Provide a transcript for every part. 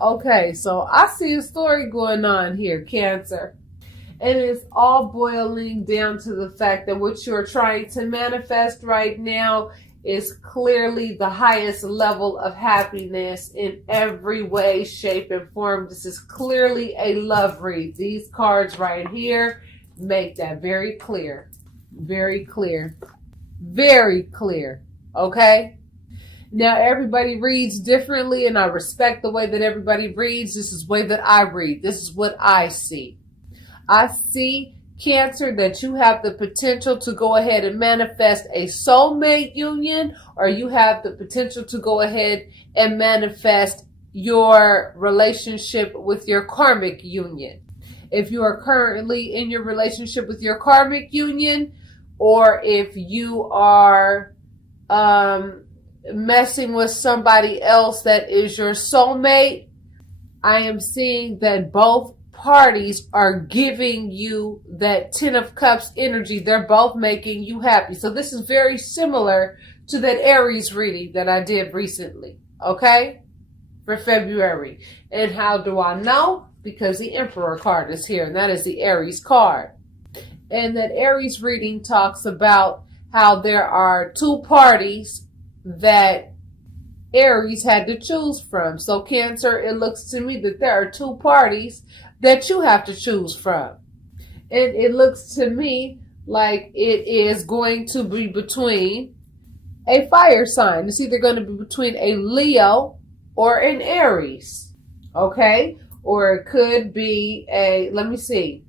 Okay, so I see a story going on here, Cancer. And it's all boiling down to the fact that what you're trying to manifest right now is clearly the highest level of happiness in every way, shape, and form. This is clearly a love read. These cards right here make that very clear. Very clear. Very clear. Okay? Now, everybody reads differently, and I respect the way that everybody reads. This is the way that I read. This is what I see. I see, Cancer, that you have the potential to go ahead and manifest a soulmate union, or you have the potential to go ahead and manifest your relationship with your karmic union. If you are currently in your relationship with your karmic union, or if you are messing with somebody else that is your soulmate, I am seeing that both parties are giving you that Ten of Cups energy. They're both making you happy. So this is very similar to that Aries reading that I did recently, okay, for February. And how do I know? Because the Emperor card is here, and that is the Aries card. And that Aries reading talks about how there are two parties that Aries had to choose from. So Cancer, it looks to me that there are two parties that you have to choose from. And it looks to me like it is going to be between a fire sign. It's either going to be between a Leo or an Aries. Okay? Or it could be let me see.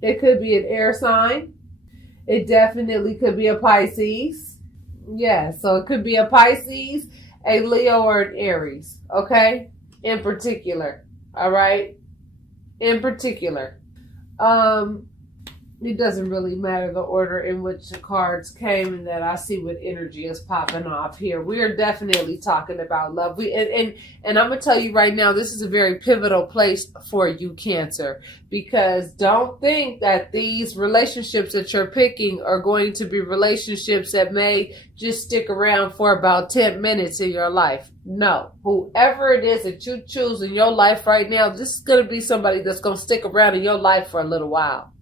It could be an air sign. It definitely could be a Pisces. Yeah, so it could be a Pisces, a Leo, or an Aries. Okay? In particular. All right? In particular, it doesn't really matter the order in which the cards came, and that I see what energy is popping off here. We are definitely talking about love. And I'm gonna tell you right now, this is a very pivotal place for you, Cancer, because don't think that these relationships that you're picking are going to be relationships that may just stick around for about 10 minutes in your life. No, whoever it is that you choose in your life right now, this is going to be somebody that's going to stick around in your life for a little while.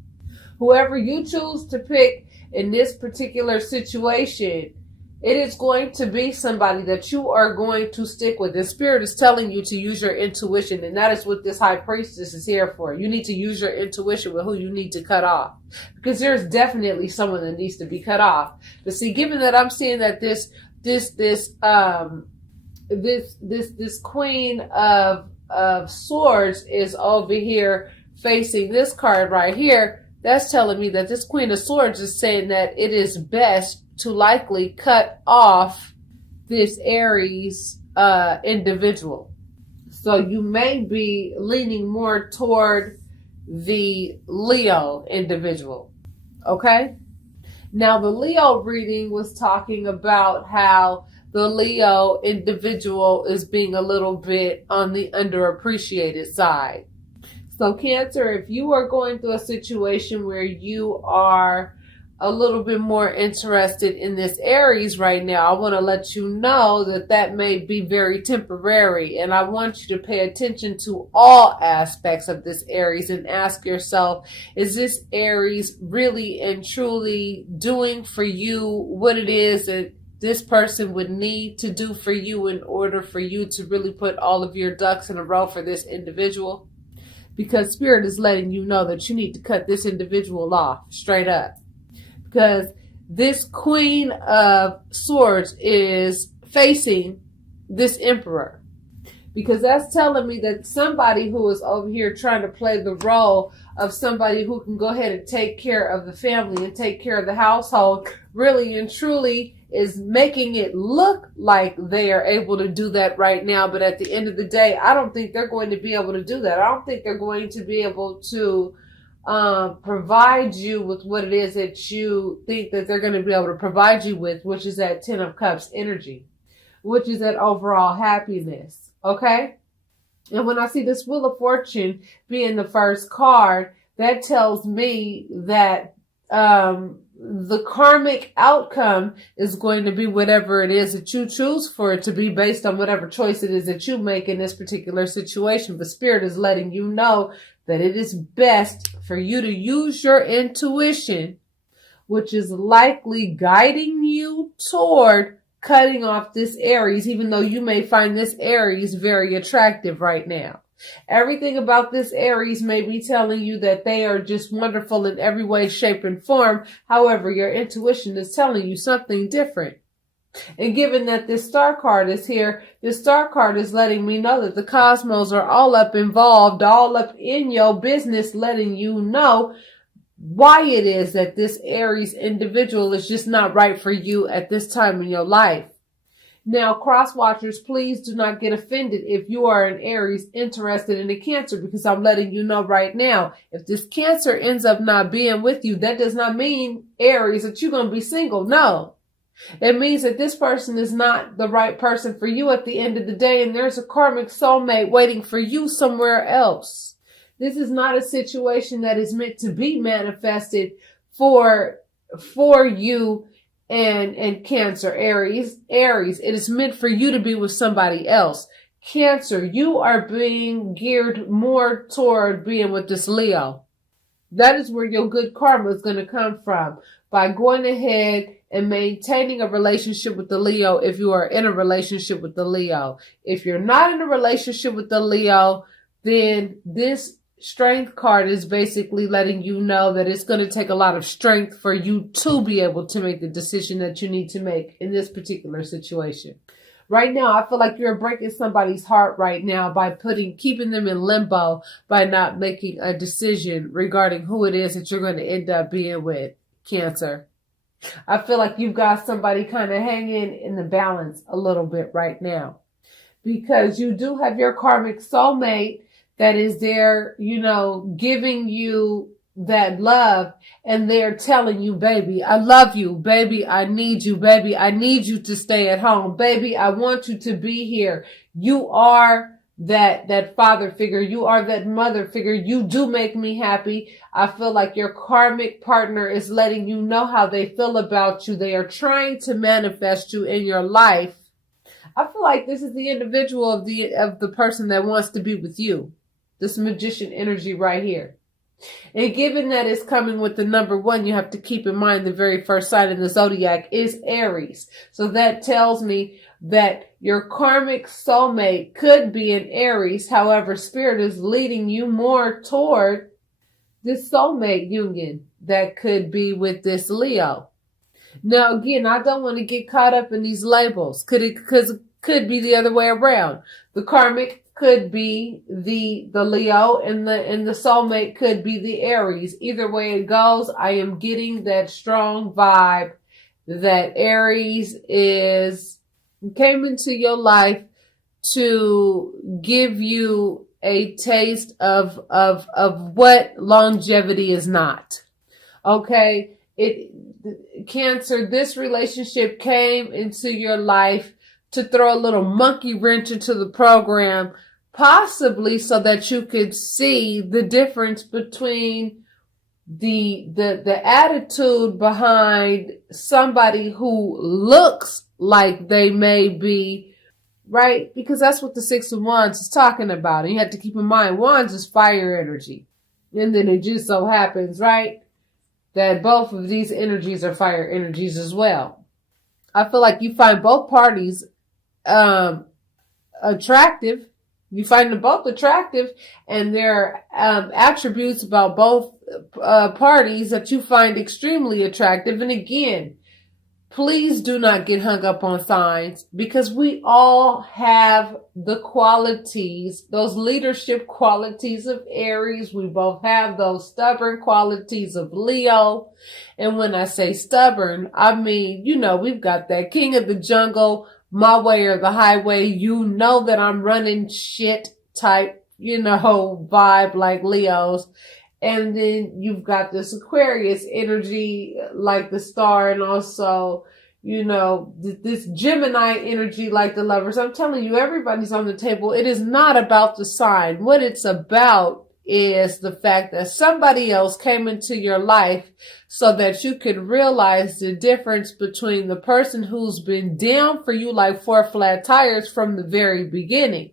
Whoever you choose to pick in this particular situation, it is going to be somebody that you are going to stick with. The Spirit is telling you to use your intuition, and that is what this High Priestess is here for. You need to use your intuition with who you need to cut off, because there's definitely someone that needs to be cut off. But see, given that I'm seeing that this Queen of Swords is over here facing this card right here, that's telling me that this Queen of Swords is saying that it is best to likely cut off this Aries individual. So you may be leaning more toward the Leo individual. Okay? Now, the Leo reading was talking about how the Leo individual is being a little bit on the underappreciated side. So Cancer, if you are going through a situation where you are a little bit more interested in this Aries right now, I want to let you know that that may be very temporary. And I want you to pay attention to all aspects of this Aries and ask yourself, is this Aries really and truly doing for you what it is that this person would need to do for you in order for you to really put all of your ducks in a row for this individual? Because Spirit is letting you know that you need to cut this individual off straight up. Because this Queen of Swords is facing this Emperor. Because that's telling me that somebody who is over here trying to play the role of somebody who can go ahead and take care of the family and take care of the household really and truly is making it look like they are able to do that right now. But at the end of the day, I don't think they're going to be able to do that. I don't think they're going to be able to provide you with what it is that you think that they're going to be able to provide you with, which is that Ten of Cups energy, which is that overall happiness. Okay? And when I see this Wheel of Fortune being the first card, that tells me that the karmic outcome is going to be whatever it is that you choose for it to be based on whatever choice it is that you make in this particular situation. But Spirit is letting you know that it is best for you to use your intuition, which is likely guiding you toward cutting off this Aries, even though you may find this Aries very attractive right now. Everything about this Aries may be telling you that they are just wonderful in every way, shape, and form. However, your intuition is telling you something different. And given that this star card is here, this star card is letting me know that the cosmos are all up involved, all up in your business, letting you know why it is that this Aries individual is just not right for you at this time in your life. Now, cross watchers, please do not get offended if you are an Aries interested in a Cancer, because I'm letting you know right now, if this Cancer ends up not being with you, that does not mean, Aries, that you're going to be single. No. It means that this person is not the right person for you at the end of the day, and there's a karmic soulmate waiting for you somewhere else. This is not a situation that is meant to be manifested for you and Cancer, Aries. It is meant for you to be with somebody else. Cancer, you are being geared more toward being with this Leo. That is where your good karma is going to come from, by going ahead and maintaining a relationship with the Leo if you are in a relationship with the Leo. If you're not in a relationship with the Leo, then this Strength card is basically letting you know that it's going to take a lot of strength for you to be able to make the decision that you need to make in this particular situation. Right now, I feel like you're breaking somebody's heart right now by keeping them in limbo, by not making a decision regarding who it is that you're going to end up being with, Cancer. I feel like you've got somebody kind of hanging in the balance a little bit right now, because you do have your karmic soulmate that is there, giving you that love, and they're telling you, baby, I love you, baby, I need you, baby, I need you to stay at home, baby, I want you to be here. You are that father figure, you are that mother figure, you do make me happy. I feel like your karmic partner is letting you know how they feel about you. They are trying to manifest you in your life. I feel like this is the individual of the person that wants to be with you. This Magician energy right here. And given that it's coming with the number 1, you have to keep in mind the very first sign in the zodiac is Aries. So that tells me that your karmic soulmate could be an Aries. However, Spirit is leading you more toward this soulmate union that could be with this Leo. Now, again, I don't want to get caught up in these labels. Because it could be the other way around. The karmic could be the Leo, and the soulmate could be the Aries. Either way it goes, I am getting that strong vibe that Aries came into your life to give you a taste of what longevity is not. Okay, Cancer, this relationship came into your life to throw a little monkey wrench into the program, possibly so that you could see the difference between the attitude behind somebody who looks like they may be, right? Because that's what the 6 of Wands is talking about. And you have to keep in mind, Wands is fire energy. And then it just so happens, right, that both of these energies are fire energies as well. I feel like you find both parties attractive. You find them both attractive, and there are attributes about both parties that you find extremely attractive. And again, please do not get hung up on signs, because we all have the qualities, those leadership qualities of Aries. We both have those stubborn qualities of Leo. And when I say stubborn, I mean, we've got that king of the jungle, my way or the highway, that I'm running shit type, vibe like Leo's. And then you've got this Aquarius energy like the star, and also, this Gemini energy like the Lovers. I'm telling you, everybody's on the table. It is not about the sign. What it's about is the fact that somebody else came into your life so that you could realize the difference between the person who's been down for you like four flat tires from the very beginning.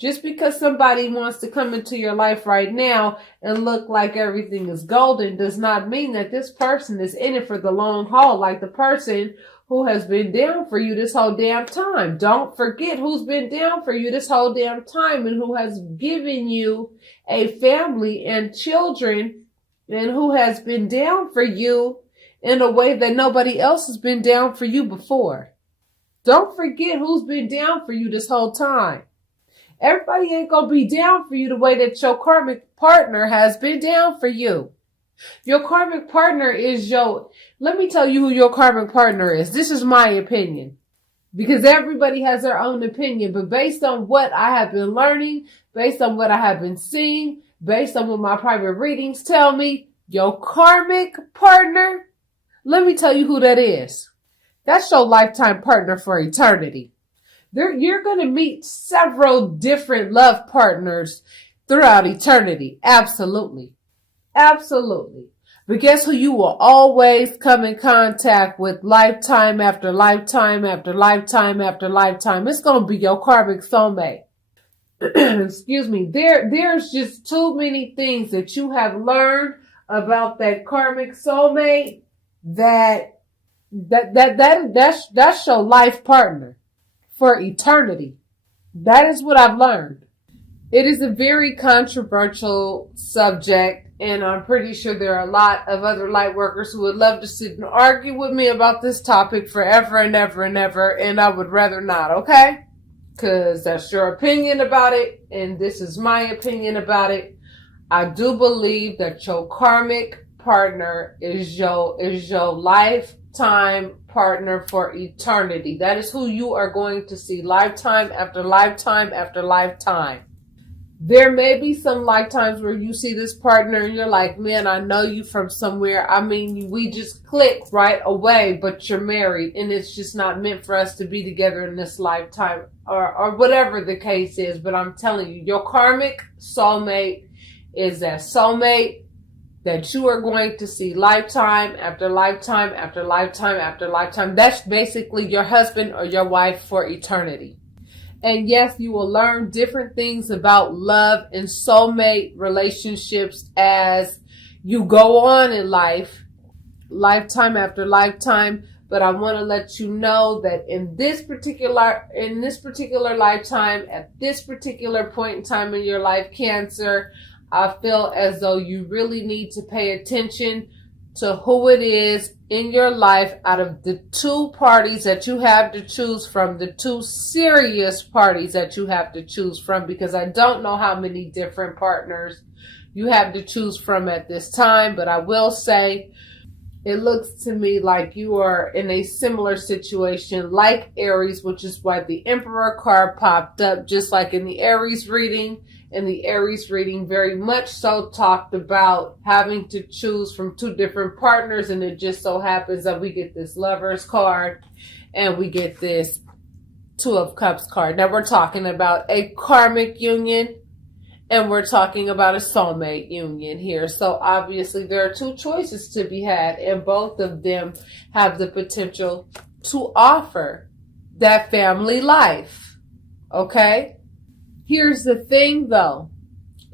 Just because somebody wants to come into your life right now and look like everything is golden does not mean that this person is in it for the long haul, like the person who has been down for you this whole damn time. Don't forget who's been down for you this whole damn time and who has given you a family and children and who has been down for you in a way that nobody else has been down for you before. Don't forget who's been down for you this whole time. Everybody ain't gonna be down for you the way that your karmic partner has been down for you. Your karmic partner is let me tell you who your karmic partner is. This is my opinion. Because everybody has their own opinion. But based on what I have been learning, based on what I have been seeing, based on what my private readings tell me, your karmic partner, let me tell you who that is. That's your lifetime partner for eternity. You're going to meet several different love partners throughout eternity. Absolutely. Absolutely. But guess who you will always come in contact with lifetime after lifetime after lifetime after lifetime? It's going to be your karmic soulmate. Excuse me. There's just too many things that you have learned about that karmic soulmate that's your life partner for eternity. That is what I've learned. It is a very controversial subject, and I'm pretty sure there are a lot of other light workers who would love to sit and argue with me about this topic forever and ever and ever, and I would rather not, okay? Because that's your opinion about it, and this is my opinion about it. I do believe that your karmic partner is your lifetime partner for eternity. That is who you are going to see lifetime after lifetime after lifetime. There may be some lifetimes where you see this partner and you're like, man, I know you from somewhere. I mean, we just click right away, but you're married and it's just not meant for us to be together in this lifetime or whatever the case is. But I'm telling you, your karmic soulmate is that soulmate that you are going to see lifetime after lifetime after lifetime after lifetime. That's basically your husband or your wife for eternity. And yes, you will learn different things about love and soulmate relationships as you go on in life, lifetime after lifetime. But I want to let you know that in this particular lifetime, at this particular point in time in your life, Cancer, I feel as though you really need to pay attention to who it is in your life out of the two parties that you have to choose from, the two serious parties that you have to choose from, because I don't know how many different partners you have to choose from at this time, but I will say it looks to me like you are in a similar situation like Aries, which is why the Emperor card popped up, just like in the Aries reading. And the Aries reading very much so talked about having to choose from two different partners. And it just so happens that we get this Lovers card and we get this Two of Cups card. Now we're talking about a karmic union and we're talking about a soulmate union here. So obviously there are two choices to be had and both of them have the potential to offer that family life. Okay? Here's the thing though,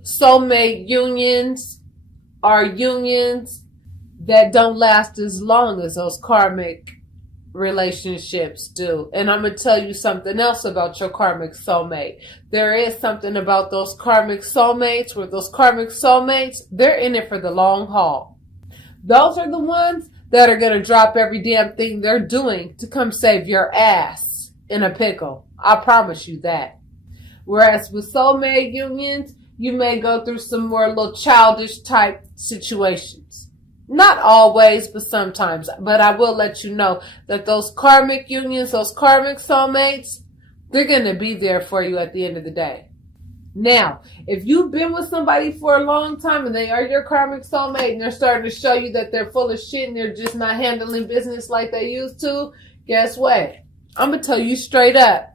soulmate unions are unions that don't last as long as those karmic relationships do. And I'm going to tell you something else about your karmic soulmate. There is something about those karmic soulmates where those karmic soulmates, they're in it for the long haul. Those are the ones that are going to drop every damn thing they're doing to come save your ass in a pickle. I promise you that. Whereas with soulmate unions, you may go through some more little childish type situations. Not always, but sometimes. But I will let you know that those karmic unions, those karmic soulmates, they're going to be there for you at the end of the day. Now, if you've been with somebody for a long time and they are your karmic soulmate and they're starting to show you that they're full of shit and they're just not handling business like they used to, guess what? I'm going to tell you straight up.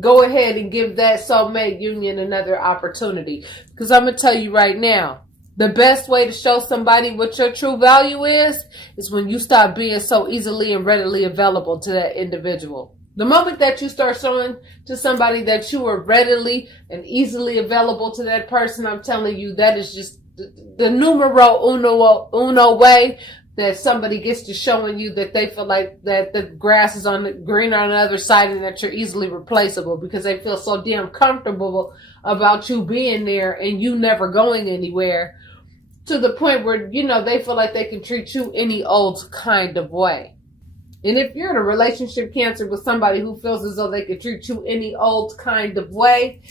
go ahead and give that soulmate union another opportunity. Because I'm going to tell you right now, the best way to show somebody what your true value is when you stop being so easily and readily available to that individual. The moment that you start showing to somebody that you are readily and easily available to that person, I'm telling you, that is just the numero uno way that somebody gets to showing you that they feel like that the grass is green on the other side and that you're easily replaceable, because they feel so damn comfortable about you being there and you never going anywhere, to the point where, they feel like they can treat you any old kind of way. And if you're in a relationship, Cancer, with somebody who feels as though they can treat you any old kind of way,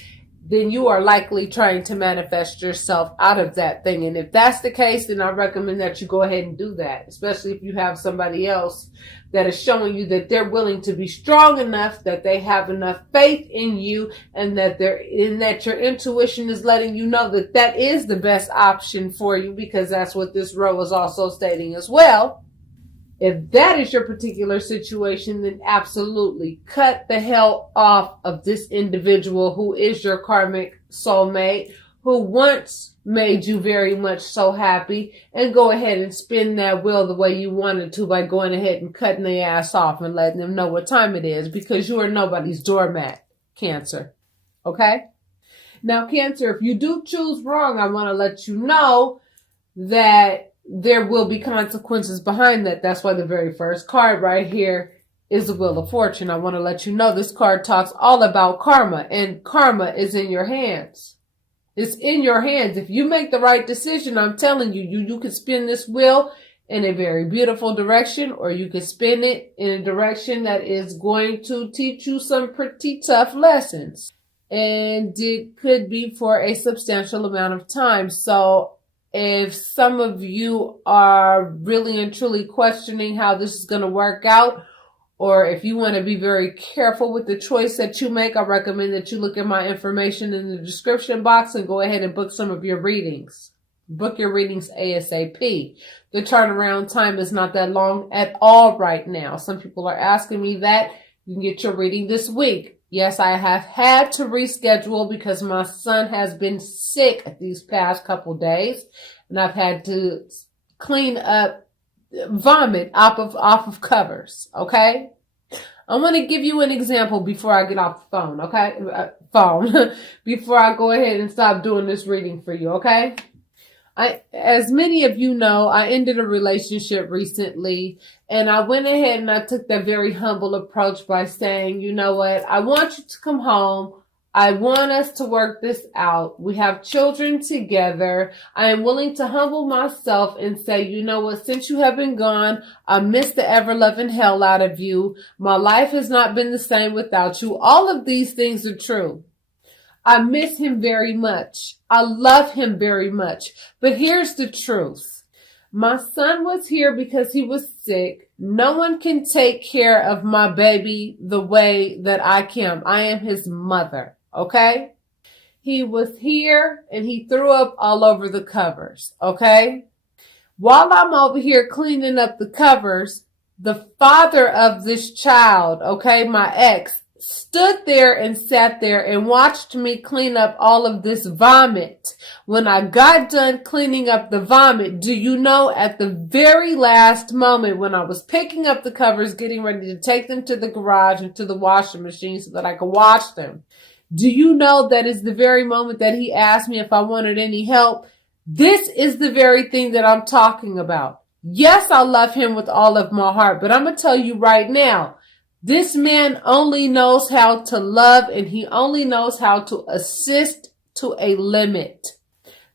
then you are likely trying to manifest yourself out of that thing. And if that's the case, then I recommend that you go ahead and do that, especially if you have somebody else that is showing you that they're willing to be strong enough, that they have enough faith in you, and that your intuition is letting you know that that is the best option for you, because that's what this row is also stating as well. If that is your particular situation, then absolutely cut the hell off of this individual who is your karmic soulmate, who once made you very much so happy, and go ahead and spin that wheel the way you wanted to by going ahead and cutting their ass off and letting them know what time it is, because you are nobody's doormat, Cancer. Okay? Now, Cancer, if you do choose wrong, I want to let you know that there will be consequences behind that. That's why the very first card right here is the Wheel of Fortune. I want to let you know this card talks all about karma, and karma is in your hands. It's in your hands. If you make the right decision, I'm telling you, you can spin this wheel in a very beautiful direction, or you can spin it in a direction that is going to teach you some pretty tough lessons. And it could be for a substantial amount of time. So if some of you are really and truly questioning how this is going to work out, or if you want to be very careful with the choice that you make, I recommend that you look at my information in the description box and go ahead and book some of your readings. Book your readings ASAP. The turnaround time is not that long at all right now. Some people are asking me that. You can get your reading this week. Yes, I have had to reschedule because my son has been sick these past couple days, and I've had to clean up vomit off of covers. Okay, I want to give you an example before I get off the phone. Okay, before I go ahead and stop doing this reading for you. Okay. As many of you know, I ended a relationship recently, and I went ahead and I took that very humble approach by saying, you know what, I want you to come home. I want us to work this out. We have children together. I am willing to humble myself and say, you know what, since you have been gone, I miss the ever-loving hell out of you. My life has not been the same without you. All of these things are true. I miss him very much. I love him very much. But here's the truth. My son was here because he was sick. No one can take care of my baby the way that I can. I am his mother. Okay? He was here and he threw up all over the covers. Okay? While I'm over here cleaning up the covers, the father of this child, okay, my ex, stood there and sat there and watched me clean up all of this vomit. When I got done cleaning up the vomit, do you know, at the very last moment when I was picking up the covers, getting ready to take them to the garage and to the washing machine so that I could wash them, do you know that is the very moment that he asked me if I wanted any help? This is the very thing that I'm talking about. Yes, I love him with all of my heart, but I'm going to tell you right now, this man only knows how to love, and he only knows how to assist to a limit.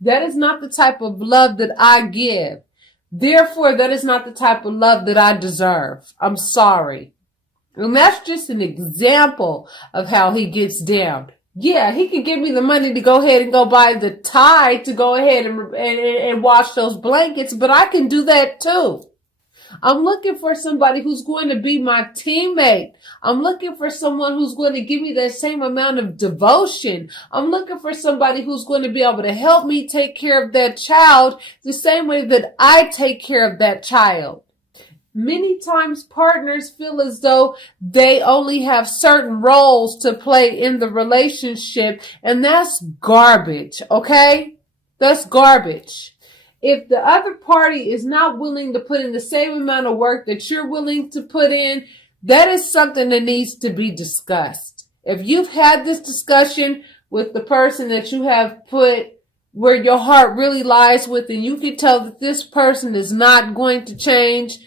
That is not the type of love that I give. Therefore, that is not the type of love that I deserve. I'm sorry. And that's just an example of how he gets down. Yeah, he can give me the money to go ahead and go buy the Tide to go ahead and wash those blankets, but I can do that too. I'm looking for somebody who's going to be my teammate. I'm looking for someone who's going to give me that same amount of devotion. I'm looking for somebody who's going to be able to help me take care of that child the same way that I take care of that child. Many times partners feel as though they only have certain roles to play in the relationship, and that's garbage, okay? That's garbage. If the other party is not willing to put in the same amount of work that you're willing to put in, that is something that needs to be discussed. If you've had this discussion with the person that you have put where your heart really lies with, and you can tell that this person is not going to change,